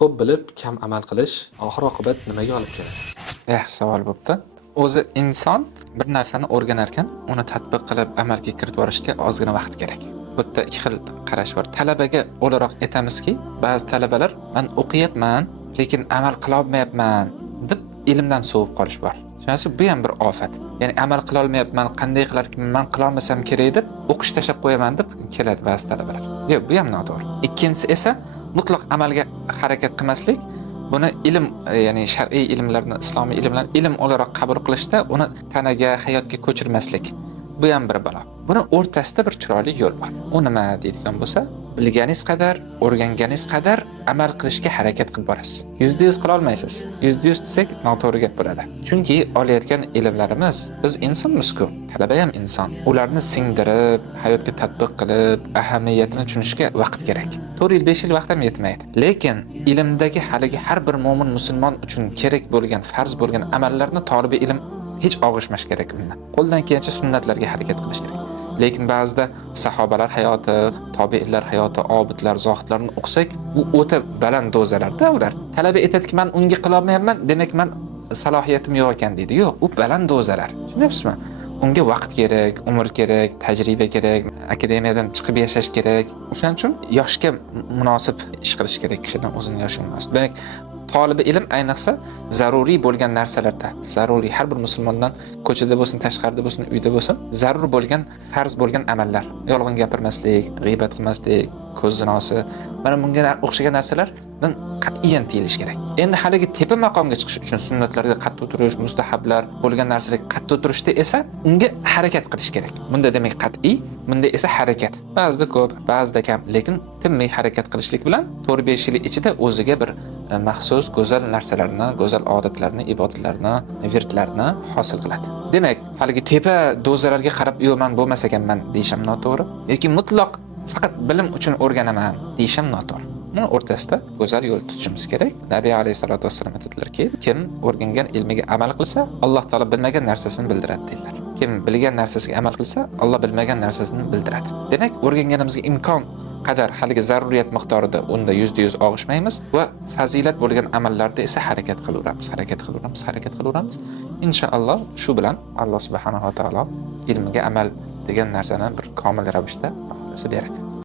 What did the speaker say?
Ko'p bilib, kam amal qilish oxir oqibat nimaga olib keladi? Yaxshi savol bo'pti. O'zi inson bir narsani o'rganar ekan, uni tatbiq qilib amalga kiritib yuborishga ozgina vaqt kerak. Bu yerda ikki xil qarash bor. Talabaga o'laroq aytamizki, ba'zi talabalar men o'qiyapman, lekin amal qila olmayapman deb ilmdan sovib qolish bor. Shunisi bu ham bir ofat. Ya'ni amal qila olmayapman, qanday qilarkim, men qila olmasam kerak deb o'qish tashlab qo'yaman deb keladi ba'zi talabalar. Yo'q, bu ham noto'g'ri. Ikkinchisi esa mutlaq amalga harakat qilmaslik. Buni ilm, ya'ni shar'iy ilmlarni, islomiy ilmlarni ilm o'laroq qabul qilishda uni tanaga, hayotga ko'chirmaslik. Bu ham bir balo. Buni o'rtasida bir chiroyli yo'l bor. U nima deydigan bo'lsa, bilganingiz qadar, o'rganganingiz qadar amal qilishga harakat qilib borasiz. 100% qila olmaysiz. 100% desak noto'g'ri gap bo'ladi. Chunki olayotgan ilmlarimiz, biz insonmiz-ku, talaba ham inson. Ularni singdirib, hayotga tatbiq qilib, ahamiyatini tushunishga vaqt kerak. 4 yil, 5 yil vaqt ham yetmaydi. Lekin ilmdagi haligi har bir mo'min musulmon uchun kerak bo'lgan, farz bo'lgan amallarni tolibi ilm hech og'ishmash kerak undan. Qo'ldan kelgancha sunnatlarga harakat qilish kerak. Lekin ba'zida sahobalar hayoti, tobiinlar hayoti, obidlar, zohidlarni o'qisak, u o'ta baland dozalarda ular. Talaba aytadiki, men unga qila olmayapman, demak men salohiyatim yo'q ekan deydi. Yo'q, u baland dozalar. Tushunyapsizmi? Unga vaqt kerak, umr kerak, tajriba kerak, akademiyadan chiqib yashash kerak. O'shaning uchun yoshga munosib ish qilish kerak, kishidan o'zining yoshiga munosib. Demak, tolibi ilm ayniqsa zaruriy bo'lgan narsalarda, zaruriy har bir musulmondan ko'chada bo'lsin, tashqarida bo'lsin, uyda bo'lsin, zarur bo'lgan, farz bo'lgan amallar. Yolg'on gapirmaslik, g'iybat qilmaslik, ko'z zinosi, mana bunga o'xshagan narsalardan qat'iyan tiyilish kerak. Endi haligi tepa maqomga chiqish uchun sunnatlarga qattiq turish, mustahablar bo'lgan narsalarga qattiq turishda esa unga harakat qilish kerak. Bunda demak qat'iy, bunda esa harakat. Ba'zida ko'p, ba'zida kam, lekin tinmay harakat qilishlik bilan 4-5 yil ichida o'ziga bir maxsus go'zal narsalarni, go'zal odatlarni, ibodatlarni, virtlarni hosil qiladi. Demak, haligi tepa dozalarga qarab, "Yo'q, men bo'lmas ekanman" deyishim noto'g'ri. Yoki mutlaq faqat bilim uchun o'rganaman deyishim noto'g'ri. Buni o'rtasida go'zal yo'l tutishimiz kerak. Nabiy alayhisolatu vasallam aytadilarki, kim o'rgangan ilmiga amal qilsa, Alloh taolo bilmagan narsasini bildiradi dedilar. Kim bilgan narsasiga amal qilsa, Alloh bilmagan narsasini bildiradi. Demak, o'rganganimizga imkon qadar haligi zaruriyat miqdorida unda 100% og'ishmaymiz va fazilat bo'lgan amallarda esa harakat qilaveramiz. Inshaalloh shu bilan Alloh subhanahu va taolo ilmiga amal degan narsani bir komil ravishda beradi.